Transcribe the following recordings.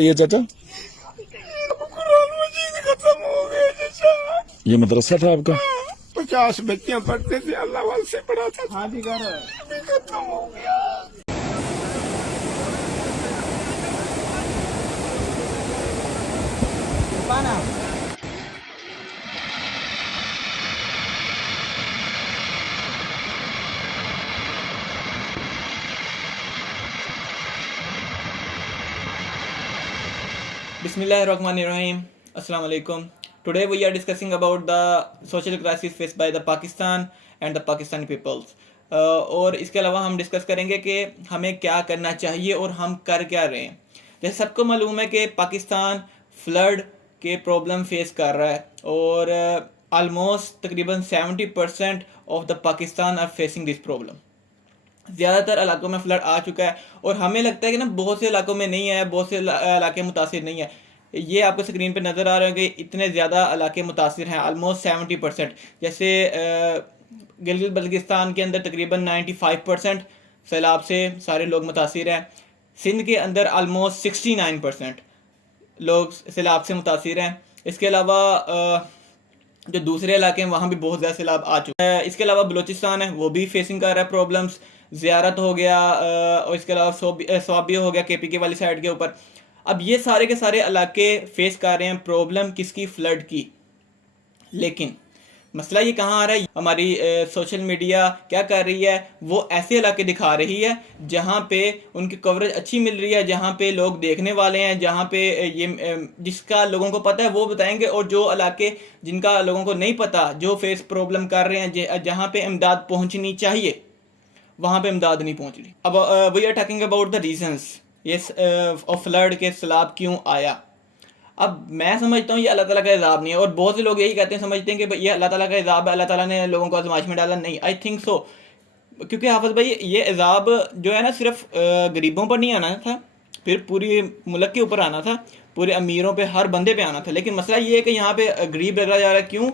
ये चाचा कुरान मजीद खत्म हो गए चाचा। ये मदरसा था आपका? 50 बच्चियां पढ़ते थे, अल्लाह वाल से पढ़ाता था। हाँ जी घर अभी खत्म हो गया। पाना Bismillahirrahmanirrahim. Assalamu alaikum. Today we are discussing about the social crisis faced by the Pakistan and the Pakistani peoples. और इसके अलावा हम डिस्कस करेंगे कि हमें क्या करना चाहिए और हम कर क्या रहे हैं। जैसे सबको मालूम है कि पाकिस्तान फ्लड के प्रॉब्लम फेस कर रहा है और आलमोस्ट तकरीबन 70% of the Pakistan are facing this problem. ज़्यादातर इलाकों में फ्लड आ चुका है और हमें लगता है कि ना बहुत से इलाकों में नहीं है, बहुत से इलाके मुतासिर नहीं है। ये आपको स्क्रीन पे नज़र आ रहा है कि इतने ज़्यादा इलाके मुतासिर हैं, ऑलमोस्ट 70%। जैसे गिलगित बल्तिस्तान के अंदर तकरीबन 95% सैलाब से सारे लोग मुतासिर हैं। सिंध के अंदर ऑलमोस्ट 69% लोग सैलाब से मुतासिर हैं। इसके अलावा जो दूसरे इलाके हैं वहाँ भी बहुत ज़्यादा सैलाब आ चुका है। इसके अलावा बलूचिस्तान है, वो भी फेसिंग कर रहा है प्रॉब्लम्स। ज़ियारत हो गया और इसके अलावा स्वाबिया हो गया केपी के वाली साइड के ऊपर। अब ये सारे के सारे इलाके फेस कर रहे हैं प्रॉब्लम किसकी, फ्लड की। लेकिन मसला ये कहाँ आ रहा है, हमारी सोशल मीडिया क्या कर रही है, वो ऐसे इलाके दिखा रही है जहाँ पे उनकी कवरेज अच्छी मिल रही है, जहाँ पे लोग देखने वाले हैं, जहाँ पे जिसका लोगों को पता है वो बताएंगे, और जो इलाके जिनका लोगों को नहीं पता, जो फेस प्रॉब्लम कर रहे हैं, जहाँ पे इमदाद पहुँचनी चाहिए वहाँ पे इमदाद नहीं पहुँच रही। अब we are talking about the reasons yes of flood के सैलाब क्यों आया। अब मैं समझता हूँ ये अल्लाह ताला का इज़ाब नहीं है, और बहुत से लोग यही कहते हैं, समझते हैं कि भाई ये अल्लाह ताला का इज़ाब है, अल्लाह ताला ने लोगों को आजमाइश में डाला। नहीं, आई थिंक सो, क्योंकि हाफिज़ भाई ये इज़ाब जो है ना सिर्फ गरीबों पर नहीं आना था, फिर पूरी मुल्क के ऊपर आना था, पूरे अमीरों पे, हर बंदे पे आना था। लेकिन मसला ये है कि यहाँ पे गरीब रखा जा रहा है। क्यों?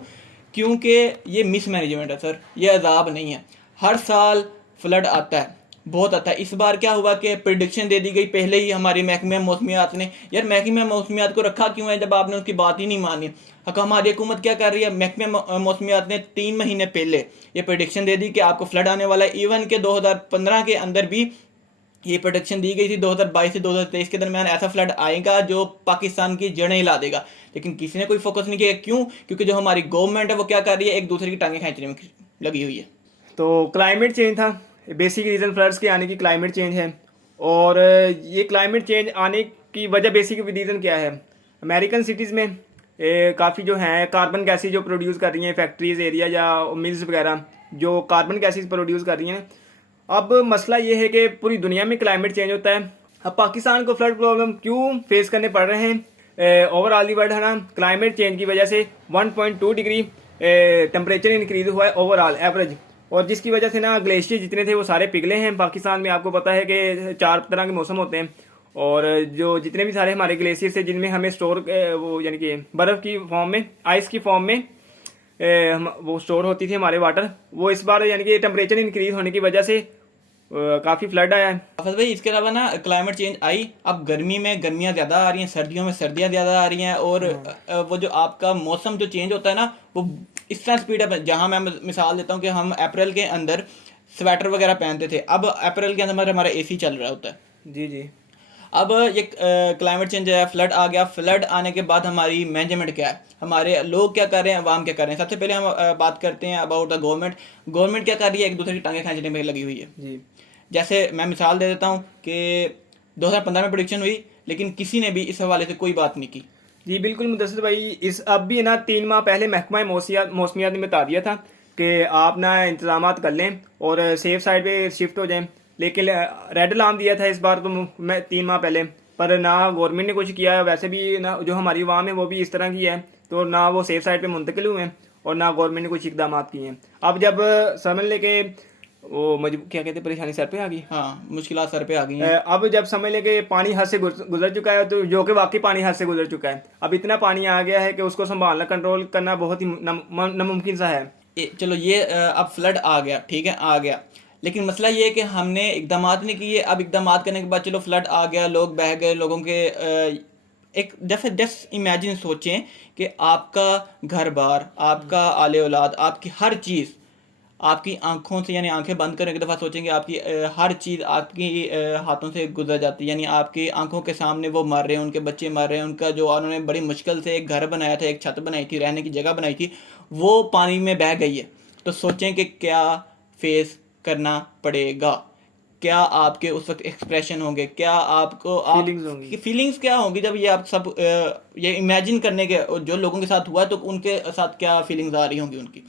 क्योंकि ये मिसमैनेजमेंट है सर, ये इज़ाब नहीं है। हर साल फ्लड आता है, बहुत आता है। इस बार क्या हुआ कि प्रिडिक्शन दे दी गई पहले ही हमारी महकमे मौसमियात ने। यार महकमे मौसमियात को रखा क्यों है जब आपने उसकी बात ही नहीं मानी। हमारी हुकूमत क्या कर रही है, महकमे मौसमियात ने 3 महीने पहले ये प्रिडिक्शन दे दी कि आपको फ्लड आने वाला है। इवन के 2015 के अंदर भी ये प्रोटेक्शन दी गई थी, 2022 से 2023 के दरमियान ऐसा फ्लड आएगा जो पाकिस्तान की जड़ें हिला देगा। लेकिन किसी ने कोई फोकस नहीं किया। क्यों? क्योंकि जो हमारी गवर्नमेंट है वो क्या कर रही है, एक दूसरे की टांगें खींचने में लगी हुई है। तो क्लाइमेट चेंज था बेसिक रीज़न फ्लड्स के आने की, क्लाइमेट चेंज है। और ये क्लाइमेट चेंज आने की वजह बेसिक रीज़न क्या है, अमेरिकन सिटीज़ में काफ़ी जो हैं कार्बन गैसेज जो प्रोड्यूस कर रही हैं फैक्ट्रीज़ एरिया या मिल्स वगैरह, जो कार्बन गैसेज प्रोड्यूस कर रही हैं। अब मसला ये है कि पूरी दुनिया में क्लाइमेट चेंज होता है। अब पाकिस्तान को फ्लड प्रॉब्लम क्यों फेस करने पड़ रहे हैं, ओवरऑल वर्ल्ड है ना, क्लाइमेट चेंज की वजह से 1.2 डिग्री टेम्परेचर इंक्रीज हुआ है ओवरऑल एवरेज, और जिसकी वजह से ना ग्लेशियर जितने थे वो सारे पिघले हैं। पाकिस्तान में आपको पता है कि 4 तरह के मौसम होते हैं, और जो जितने भी सारे हमारे ग्लेशियर थे जिनमें हमें स्टोर वो यानी कि बर्फ़ की फॉर्म में, आइस की फॉर्म में वो स्टोर होती थी हमारे वाटर, वो इस बार यानी कि टेम्परेचर इंक्रीज होने की वजह से काफ़ी फ्लड आया है। हाफिज़ भाई इसके अलावा ना क्लाइमेट चेंज आई, अब गर्मी में गर्मियाँ ज़्यादा आ रही हैं, सर्दियों में सर्दियाँ ज़्यादा आ रही हैं, और वो जो आपका मौसम जो चेंज होता है ना वो इस तरह स्पीड अप है। जहाँ मैं मिसाल देता हूँ कि हम अप्रैल के अंदर स्वेटर वगैरह पहनते थे, अब अप्रैल के अंदर हमारा AC चल रहा होता है। जी जी। अब ये क्लाइमेट चेंज है, फ्लड आ गया। फ्लड आने के बाद हमारी मैनेजमेंट क्या है, हमारे लोग क्या कर रहे हैं, अवाम क्या कर रहे हैं। सबसे पहले हम बात करते हैं अबाउट द गवर्नमेंट। गवर्नमेंट क्या कर रही है, एक दूसरे की टांगें खींचने में लगी हुई है जी। जैसे मैं मिसाल दे देता हूँ कि 2015 में प्रेडिक्शन हुई, लेकिन किसी ने भी इस हवाले से कोई बात नहीं की। जी बिल्कुल मुदस्सिर भाई, इस अब भी ना 3 माह पहले महकमा मौसमियात ने बता दिया था कि आप ना इंतजाम कर लें और सेफ साइड पे शिफ्ट हो जाएं। लेकिन रेड अलार्म दिया था इस बार तो मैं 3 माह पहले, पर ना गवर्नमेंट ने कुछ किया। वैसे भी ना जो हमारी अवाम है वो भी इस तरह की है, तो ना वो सेफ साइड पे मुंतकिल हुए हैं और ना गवर्नमेंट ने कुछ इकदाम किए हैं। अब जब समझ ले के वो क्या कहते हैं, परेशानी सर पे आ गई। हाँ, मुश्किलात सर पे आ गई हैं। अब जब समझ लें कि पानी हद से गुजर चुका है, तो जो कि वाकई पानी हद से गुजर चुका है, अब इतना पानी आ गया है कि उसको संभालना, कंट्रोल करना बहुत ही नामुमकिन सा है। चलो ये अब फ्लड आ गया, ठीक है, आ गया, लेकिन मसला ये है कि हमने इकदाम नहीं किए। अब इकदाम करने के बाद चलो फ्लड आ गया, लोग बह गए, लोगों के एक दफ़े जस्ट इमेजिन सोचें कि आपका घर बार, आपका आले औलाद, आपकी हर चीज़ आपकी आंखों से, यानी आंखें बंद करने की दफ़ा सोचेंगे आपकी हर चीज़ आपकी हाथों से गुजर जाती है, यानी आपकी आंखों के सामने वो मर रहे हैं, उनके बच्चे मर रहे हैं, उनका जो उन्होंने बड़ी मुश्किल से एक घर बनाया था, एक छत बनाई थी, रहने की जगह बनाई थी, वो पानी में बह गई है। तो सोचें कि क्या फेस करना पड़ेगा, क्या आपके उस वक्त एक्सप्रेशन होंगे, क्या आपको Feelings होंगी। की फीलिंग्स क्या होंगी जब ये आप सब ये इमेजिन करने के जो लोगों के साथ हुआ है, तो उनके साथ क्या फीलिंग्स आ रही होंगी उनकी।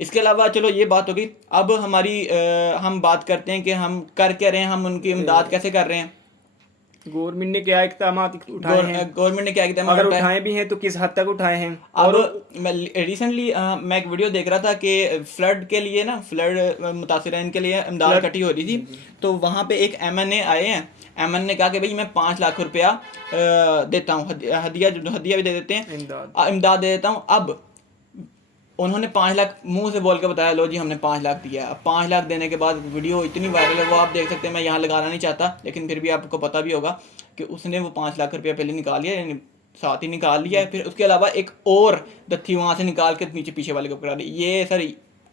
इसके अलावा चलो ये बात हो गई, अब हमारी हम बात करते हैं कि हम कर क्या रहे हैं, हम उनकी इमदाद कैसे कर रहे हैं, गवर्नमेंट ने क्या इकदाम उठाए हैं, गवर्नमेंट ने क्या इकदाम अगर उठाए। उठाए भी हैं तो किस हद तक उठाए हैं। अब और मैं रिसेंटली मैं एक वीडियो देख रहा था कि फ्लड के लिए ना, फ्लड मुतासिरीन के लिए इमदाद Flood- इकट्ठी हो रही थी, तो वहाँ पे एक MNA आए हैं। MNA ने कहा कि भाई मैं 5 लाख रुपया देता हूँ, हदिया भी दे देते हैं, इमदाद। इमदाद दे देता हूँ। अब उन्होंने 5 लाख मुंह से बोल के बताया, लो जी हमने 5 लाख दिया। अब 5 लाख देने के बाद वीडियो इतनी वायरल है, वो आप देख सकते हैं, मैं यहाँ लगाना नहीं चाहता, लेकिन फिर भी आपको पता भी होगा कि उसने वो 5 लाख रुपया पहले निकाल लिया, यानी साथ ही निकाल लिया है, फिर उसके अलावा एक और दत्थी वहाँ से निकाल के नीचे पीछे वाले को पकड़ा दी। ये सर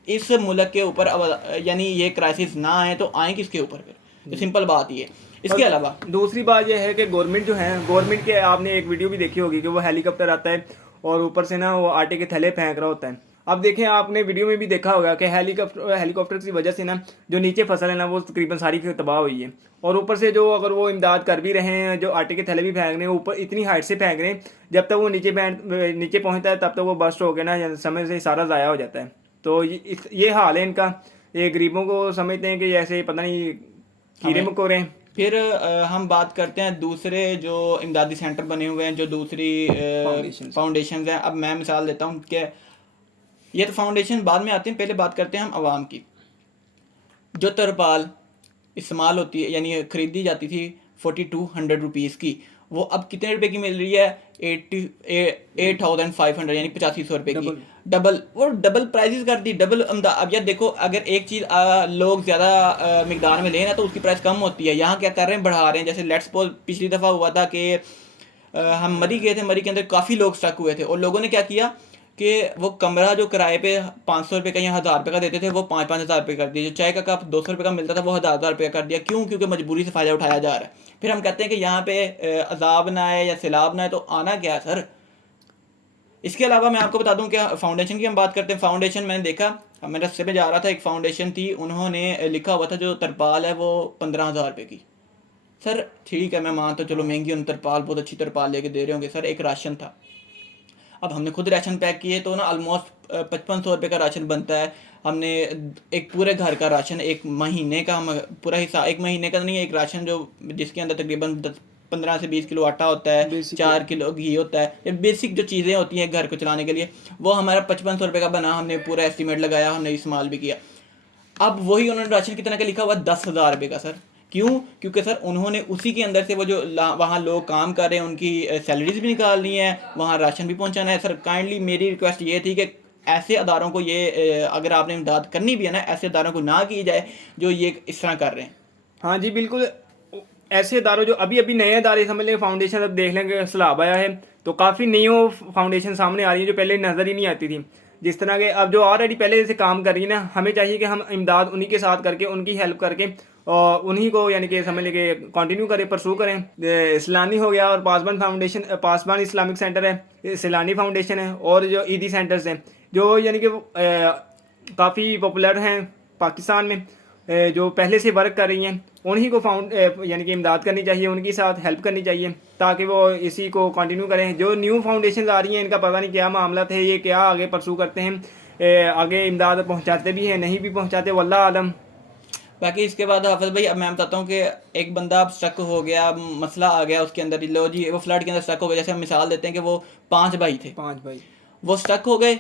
इस मुल्क के ऊपर अब यानी ये क्राइसिस ना आए तो आए किसके ऊपर फिर, तो सिंपल बात ये। इसके अलावा दूसरी बात यह है कि गवर्नमेंट जो है, गवर्नमेंट के आपने एक वीडियो भी देखी होगी कि वो हेलीकॉप्टर आता है और ऊपर से ना वो आटे के थैले फेंक रहा होता है। अब देखें, आपने वीडियो में भी देखा होगा कि हेलीकॉप्टर की वजह से ना जो नीचे फसल है ना वो तकरीबन सारी तबाह हुई है, और ऊपर से जो अगर वो इमदाद कर भी रहे हैं, जो आटे के थैले भी फेंक रहे हैं, ऊपर इतनी हाइट से फेंक रहे हैं, जब तक वो नीचे पहुंचता है तब तक वो बस्ट होकर ना समय से सारा ज़ाया हो जाता है। तो ये हाल है इनका। ये गरीबों को समझते हैं कि जैसे पता नहीं कीड़े मकोड़े। फिर हम बात करते हैं दूसरे जो इमदादी सेंटर बने हुए हैं, जो दूसरी फाउंडेशन हैं। अब मैं मिसाल देता हूँ कि ये तो फाउंडेशन बाद में आते हैं, पहले बात करते हैं हम आवाम की। जो तरपाल इस्तेमाल होती है, यानी ख़रीदी जाती थी 4200 रुपीज़ की, वो अब कितने रुपए की मिल रही है? 8,500, यानी 8500 रुपये की। डबल प्राइसेस कर दी, डबल। अब यार देखो, अगर एक चीज़ लोग ज़्यादा मिकदार में लें ना तो उसकी प्राइस कम होती है। यहाँ क्या कर रहे हैं, बढ़ा रहे हैं। जैसे लेट्स सपोज पिछली दफ़ा हुआ था कि हम मरी गए थे, मरी के अंदर काफ़ी लोग स्टक हुए थे, और लोगों ने क्या किया कि वो कमरा जो किराए पे 500 रुपये का या 1000 रुपये का देते थे, वो 5-5 हज़ार रुपये कर दिया। जो चाय का कप 200 रुपये का मिलता था, वो 1000 रुपये कर दिया। क्यों? क्योंकि मजबूरी से फ़ायदा उठाया जा रहा है। फिर हम कहते हैं कि यहाँ पे अजाब ना आए या सैलाब ना आए, तो आना क्या है सर? इसके अलावा मैं आपको बता दूं कि फाउंडेशन की हम बात करते हैं। फाउंडेशन मैंने देखा, मैं रस्ते में जा रहा था, एक फाउंडेशन थी, उन्होंने लिखा हुआ था जो तरपाल है वो 15,000 रुपये की। सर ठीक है, मैं मान तो चलो महंगी उन तरपाल, बहुत अच्छी तरपाल लेके दे रहे होंगे। सर एक राशन था, अब हमने खुद राशन पैक किए तो ना ऑलमोस्ट 5500 रुपये का राशन बनता है। हमने एक पूरे घर का राशन, एक महीने का, हम पूरा हिसाब, एक महीने का नहीं, एक राशन जो जिसके अंदर तकरीबन 15 से 20 किलो आटा होता है, 4 किलो घी होता है, ये बेसिक जो चीज़ें होती हैं घर को चलाने के लिए, वो हमारा 5500 रुपये का बना। हमने पूरा एस्टीमेट लगाया, हमने इस्तेमाल भी किया। अब वही उन्होंने राशन कितना का लिखा हुआ? 10,000 रुपये का। सर क्यों? क्योंकि सर उन्होंने उसी के अंदर से वो जो वहाँ लोग काम कर रहे हैं उनकी सैलरीज भी निकालनी है, वहाँ राशन भी पहुँचाना है। सर काइंडली मेरी रिक्वेस्ट ये थी कि ऐसे अदारों को ये अगर आपने इमदाद करनी भी है ना, ऐसे अदारों को ना की जाए जो ये इस तरह कर रहे हैं। हाँ जी बिल्कुल, ऐसे इदारों जो अभी अभी नए इदारे समझ लें, फाउंडेशन अब देख लेंगे सैलाब आया है तो काफ़ी नई फाउंडेशन सामने आ रही है जो पहले नज़र ही नहीं आती थी। जिस तरह के अब जो ऑलरेडी पहले से काम कर रही है ना, हमें चाहिए कि हम इमदाद उन्हीं के साथ करके, उनकी हेल्प करके और उन्हीं को यानी कि समझ लें कि कंटिन्यू करें, परसू करें। सैलानी हो गया, और पासबान फाउंडेशन, पासबान इस्लामिक सेंटर है, सैलानी फाउंडेशन है, और जो ईदी सेंटर्स हैं जो यानी कि काफ़ी पॉपुलर हैं पाकिस्तान में, जो पहले से वर्क कर रही हैं, उन्हीं को यानी कि इमदाद करनी चाहिए, उनके साथ हेल्प करनी चाहिए ताकि वो इसी को कंटिन्यू करें। जो न्यू फाउंडेशन आ रही हैं इनका पता नहीं क्या मामला थे, ये क्या आगे परसू करते हैं, आगे इमदाद पहुंचाते भी हैं, नहीं भी पहुंचाते, वल्लाह आलम। बाकी इसके बाद हाफिज भाई, अब मैं बताता हूँ कि एक बंदा अब स्टक हो गया, मसला आ गया उसके अंदर, लो जी वो फ्लड के अंदर स्टक हो गया। जैसे हम मिसाल देते हैं कि वो 5 भाई थे, 5 भाई वो स्टक हो गए,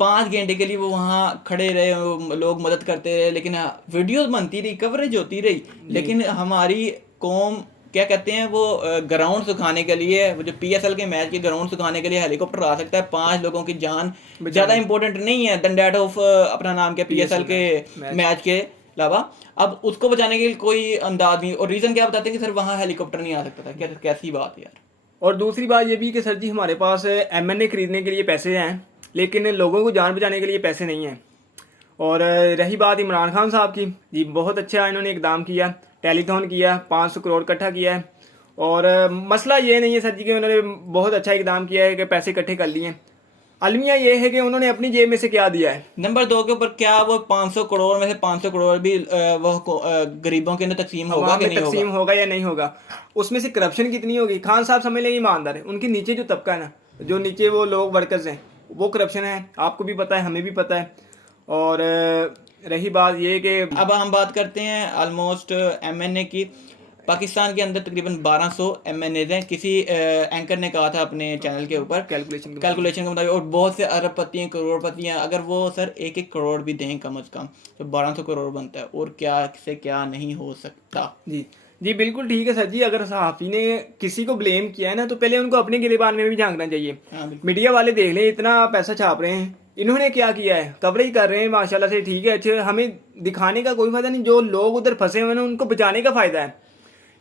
5 घंटे के लिए वो वहाँ खड़े रहे, लोग मदद करते रहे, लेकिन वीडियोस बनती रही, कवरेज होती रही, लेकिन हमारी कौम क्या कहते हैं, वो ग्राउंड सुखाने के लिए, वो जो PSL के मैच के ग्राउंड सुखाने के लिए हेलीकॉप्टर आ सकता है, 5 लोगों की जान ज़्यादा इंपॉर्टेंट नहीं है देन दैट ऑफ अपना नाम क्या PSL के मैच के अलावा। अब उसको बचाने के लिए कोई अंदाज नहीं, और रीज़न क्या बताते हैं कि सर वहाँ हेलीकॉप्टर नहीं आ सकता था। क्या कैसी बात है यार। और दूसरी बात ये भी कि सर जी हमारे पास MNA खरीदने के लिए पैसे हैं, लेकिन लोगों को जान बचाने के लिए पैसे नहीं हैं। और रही बात इमरान खान साहब की, जी बहुत अच्छा इन्होंने इकदाम किया, टेलीथॉन किया, 500 करोड़ इकट्ठा किया है। और मसला ये नहीं है सर जी कि उन्होंने बहुत अच्छा इकदाम किया है कि पैसे इकट्ठे कर लिए। अलमिया ये है कि उन्होंने अपनी जेब में से क्या दिया है। नंबर 2 के ऊपर क्या वो 500 करोड़ में से 500 करोड़ भी गरीबों के अंदर तकसीम होगा कि नहीं तकसीम होगा? होगा या नहीं होगा, उसमें से करप्शन कितनी होगी। खान साहब समझ लेंगे ईमानदार है, उनके नीचे जो तबका है ना, जो नीचे वो लोग वर्कर्स हैं, वो करप्शन है, आपको भी पता है, हमें भी पता है। और रही बात ये कि अब हम बात करते हैं ऑलमोस्ट MNA की। पाकिस्तान के अंदर तकरीबन 1200 MNAs हैं। किसी एंकर ने कहा था अपने चैनल के ऊपर कैलकुलेशन के मुताबिक, और बहुत से अरबपति हैं, करोड़पति हैं, अगर वो सर 1-1 करोड़ भी दें कम अज़ कम तो 1200 करोड़ बनता है। और क्या से क्या नहीं हो सकता। जी जी बिल्कुल ठीक है सर जी। अगर सहाफ़ी ने किसी को ब्लेम किया है ना, तो पहले उनको अपने गिरेबान में भी झांकना चाहिए। हाँ, बिल्कुल। मीडिया वाले देख लें, इतना पैसा छाप रहे हैं, इन्होंने क्या किया है, कवरेज कर रहे हैं माशाल्लाह से, ठीक है, अच्छे, हमें दिखाने का कोई फायदा नहीं, जो लोग उधर फंसे हुए हैं उनको बचाने का फायदा है।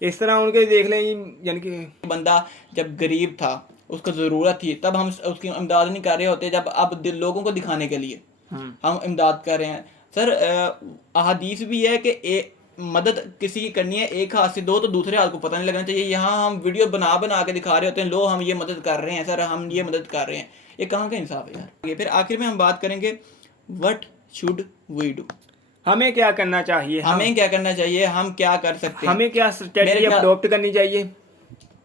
इस तरह उनके देख लें, यानी कि बंदा जब गरीब था, उसको ज़रूरत थी, तब हम उसकी इमदाद नहीं कर रहे होते, जब अब लोगों को दिखाने के लिए हम इमदाद कर रहे हैं। सर अहादीस भी है कि मदद किसी की करनी है, एक हाथ से दो तो दूसरे हाथ को पता नहीं लगना चाहिए। यहाँ हम वीडियो बना बना के दिखा रहे होते हैं, लो हम ये मदद कर रहे हैं सर, हम ये मदद कर रहे हैं, ये कहाँ का इंसाफ है यार। फिर आखिर में हम बात करेंगे व्हाट शुड वी डू, हमें क्या करना चाहिए, हमें क्या करना चाहिए, हम क्या कर सकते हैं, हमें क्या स्ट्रेटजी अडॉप्ट करनी चाहिए।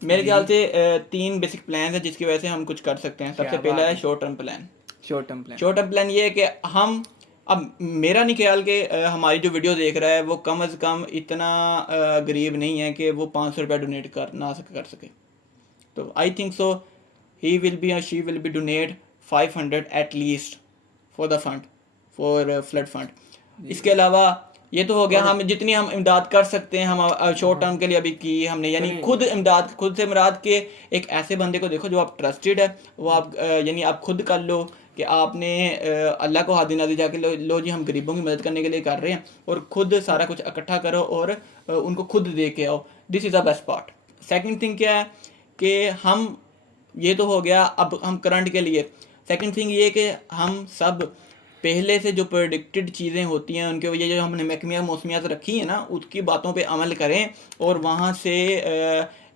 मेरे ख्याल से 3 बेसिक प्लान है जिसकी वजह से हम कुछ कर सकते हैं। सबसे पहला है short term plan. Short term plan. Short term plan ये है कि हम, अब मेरा नहीं ख्याल कि हमारी जो वीडियो देख रहा है वो कम अज़ कम इतना गरीब नहीं है कि वो 500 रुपया डोनेट कर सके। तो I think so he will be और she will be donate 500 at least for the fund, for flood fund. इसके अलावा ये तो हो गया, हम जितनी हम इमदाद कर सकते हैं हम शॉर्ट टर्म के लिए अभी की हमने, यानी खुद इमदाद, खुद से मुराद के एक ऐसे बंदे को देखो जो आप ट्रस्टेड है, वो आप यानी आप खुद कर लो कि आपने अल्लाह को हाथ नादी जाके लो जी हम गरीबों की मदद करने के लिए कर रहे हैं, और खुद सारा कुछ इकट्ठा करो और उनको खुद दे के आओ। This is the best part. Second thing क्या है कि हम, ये तो हो गया अब हम करंट के लिए। सेकंड थिंग ये कि हम सब पहले से जो प्रेडिक्टेड चीज़ें होती हैं उनके वजह जो हमने महकमिया मौसमियात रखी है ना, उसकी बातों पे अमल करें, और वहाँ से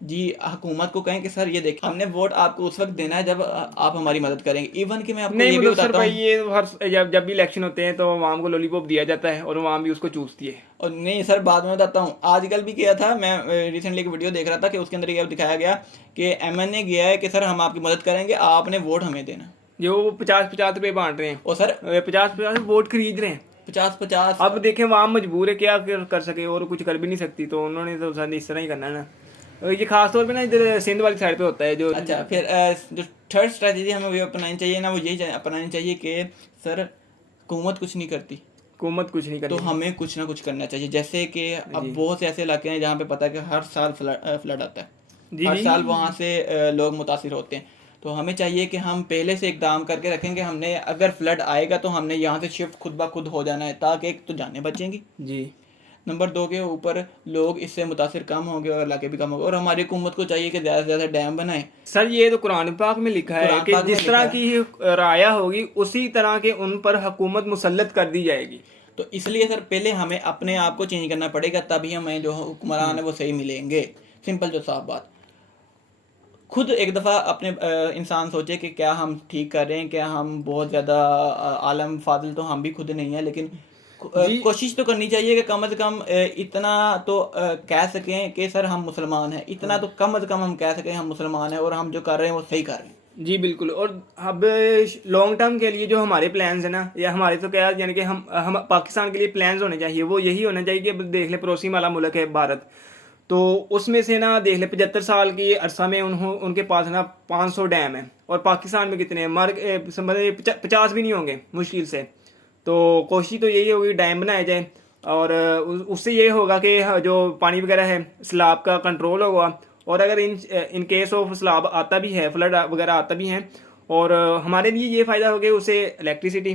जी हुकूमत को कहें कि सर ये देखिए हमने वोट आपको उस वक्त देना है जब आप हमारी मदद करेंगे। इवन कि मैं आपको ये भी बताता हूँ, ये हर जब भी इलेक्शन होते हैं तो आवाम को लॉलीपॉप दिया जाता है और आवाम भी उसको चूसती है। और नहीं सर बाद में बताता हूँ, आजकल भी किया था, मैं रिसेंटली एक वीडियो देख रहा था कि उसके अंदर ये दिखाया गया कि MNA गया है कि सर हम आपकी मदद करेंगे, आपने वोट हमें देना। जो 50-50 रुपए बांट रहे हैं, और सर 50-50 वोट खरीद रहे हैं, 50-50। अब देखें आवाम मजबूर है, क्या कर सके, और कुछ कर भी नहीं सकती, तो उन्होंने तो इस तरह ही करना है ना। ये खास तौर पे ना इधर सिंध वाली साइड पे होता है जो। अच्छा, फिर जो थर्ड स्ट्रेटजी हमें वो अपनानी चाहिए ना, वो यही अपनानी चाहिए कि सर हुकूमत कुछ नहीं करती, हुकूमत कुछ नहीं करती, तो हमें कुछ ना कुछ करना चाहिए। जैसे कि अब बहुत से ऐसे इलाके हैं जहाँ पे पता है कि हर साल फ्लड आता है, हर साल वहाँ से लोग मुतासिर होते हैं, तो हमें चाहिए कि हम पहले से इकदाम करके रखेंगे। हमने अगर फ्लड आएगा तो हमने यहाँ से शिफ्ट खुद ब खुद हो जाना है, ताकि एक तो जानें बचेंगी जी, नंबर 2 के ऊपर लोग इससे मुतासिर कम होंगे और इलाके भी कम होंगे। और हमारी हुकूमत को चाहिए कि ज़्यादा से ज़्यादा डैम बनाए। सर ये तो कुरान पाक में लिखा है कि जिस तरह की राया होगी उसी तरह के उन पर हुकूमत मुसल्लत कर दी जाएगी। तो इसलिए सर पहले हमें अपने आप को चेंज करना पड़ेगा, तभी हमें जो हुक्मरान है वो सही मिलेंगे। सिंपल जो साफ बात। खुद एक दफ़ा अपने इंसान सोचे कि क्या हम ठीक कर रहे हैं, क्या हम बहुत ज़्यादा आलम फाजिल तो हम भी खुद नहीं है, लेकिन कोशिश तो करनी चाहिए कि कम से कम इतना तो कह सकें कि सर हम मुसलमान हैं, इतना तो कम से कम हम कह सकें हम मुसलमान हैं और हम जो कर रहे हैं वो सही कर रहे हैं। जी बिल्कुल। और अब लॉन्ग टर्म के लिए जो हमारे प्लान्स हैं ना, या हमारे तो क्या, यानी कि हम पाकिस्तान के लिए प्लान्स होने चाहिए, वो यही होना चाहिए कि देख ले पड़ोसी वाला मुल्क है भारत, तो उसमें से ना देख ले 75 साल की अरसा में उनके पास ना 500 डैम है, और पाकिस्तान में कितने हैं, 50 भी नहीं होंगे मुश्किल से। तो कोशिश तो यही होगी डैम बनाया जाए, और उससे ये होगा कि जो पानी वगैरह है सैलाब का कंट्रोल होगा। और अगर इन केस ऑफ सैलाब आता भी है, फ्लड वगैरह आता भी है, और हमारे लिए ये फ़ायदा होगा, उससे इलेक्ट्रिसिटी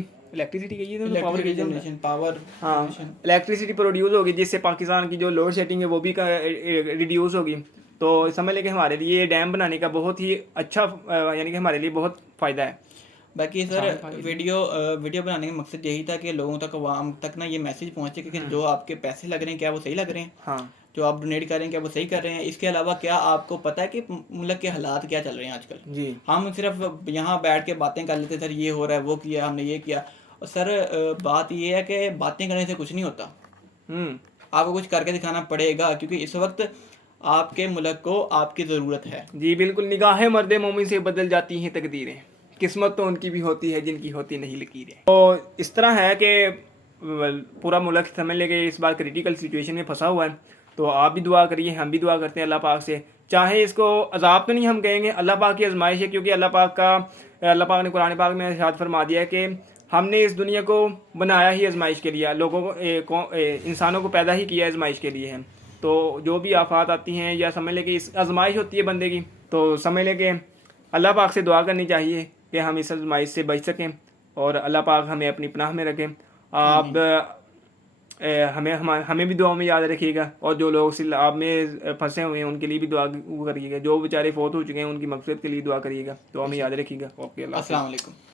पावर, हाँ, इलेक्ट्रिसिटी प्रोड्यूस होगी, जिससे पाकिस्तान की जो लोड शेडिंग है वो भी रिड्यूस होगी। तो समझ लें कि हमारे लिए डैम बनाने का बहुत ही अच्छा यानी कि हमारे लिए बहुत फ़ायदा है। बाकी सर वीडियो बनाने का मकसद यही था कि लोगों तक, आवाम तक ना ये मैसेज पहुंचे कि जो आपके पैसे लग रहे हैं क्या वो सही लग रहे हैं, हाँ जो आप डोनेट कर रहे हैं क्या वो सही कर रहे हैं। इसके अलावा क्या आपको पता है कि मुल्क के हालात क्या चल रहे हैं आजकल? जी हम सिर्फ यहाँ बैठ के बातें कर लेते, सर ये हो रहा है, वो किया, हमने ये किया। और सर बात ये है कि बातें करने से कुछ नहीं होता, आपको कुछ करके दिखाना पड़ेगा, क्योंकि इस वक्त आपके मुल्क को आपकी ज़रूरत है। जी बिल्कुल, निगाहें मर्द मोमिन से बदल जाती हैं तकदीरें, किस्मत तो उनकी भी होती है जिनकी होती नहीं लकीरें। तो इस तरह है कि पूरा मुल्क समझ ले कि इस बार क्रिटिकल सिचुएशन में फंसा हुआ है। तो आप भी दुआ करिए, हम भी दुआ करते हैं अल्लाह पाक से। चाहे इसको अजाब तो नहीं हम कहेंगे, अल्लाह पाक की आजमाइश है, क्योंकि अल्लाह पाक ने कुरान पाक में इरशाद फरमा दिया है कि हमने इस दुनिया को बनाया ही आजमाइश के लिए, लोगों को इंसानों को पैदा ही किया आजमाइश के लिए है। तो जो भी आफात आती हैं या समझ लें कि इस आजमाइश होती है बंदे की, तो समझ लें कि अल्लाह पाक से दुआ करनी चाहिए कि हम इस आजमाइश से बच सकें और अल्लाह पाक हमें अपनी पनाह में रखें। आप हमें भी दुआ में याद रखिएगा, और जो लोग सिलाब में फंसे हुए हैं उनके लिए भी दुआ करिएगा, जो बेचारे फौत हो चुके हैं उनकी मकसद के लिए दुआ करिएगा, तो हमें याद रखिएगा। ओके, अस्सलाम वालेकुम।